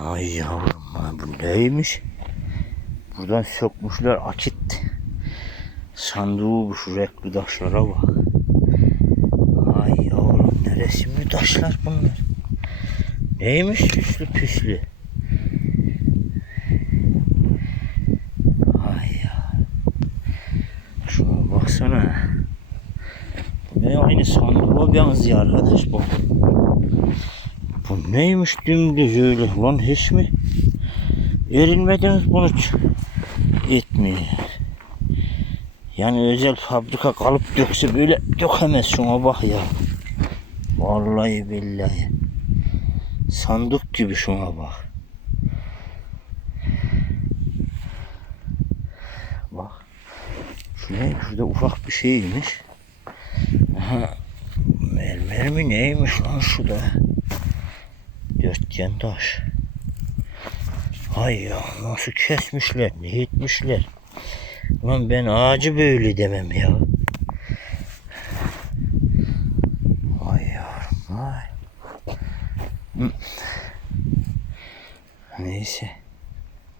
Ay yavrum bu neymiş? Buradan sökmüşler akit. Sandığı şu renkli taşlara bak. Ay yavrum ne resimli taşlar bunlar. Neymiş süslü püslü. Ay ya. Şuna baksana. Bu ne aynı sandığa benziyor arkadaş bu. Bu neymiş dümdüz öyle lan hiç mi? Erinmediniz bunu etmiyor. Yani özel fabrika kalıp dökse böyle dökemez şuna bak ya. Vallahi billahi. Sandık gibi şuna bak. Bak. Şu ne? Şurada ufak bir şeymiş. Aha. Mermer mi neymiş lan şu? Dörtgen taş. Ay ya nasıl kesmişler, ne etmişler. Lan ben ağacı böyle demem ya. Ay yavrum ay. Hı. Neyse.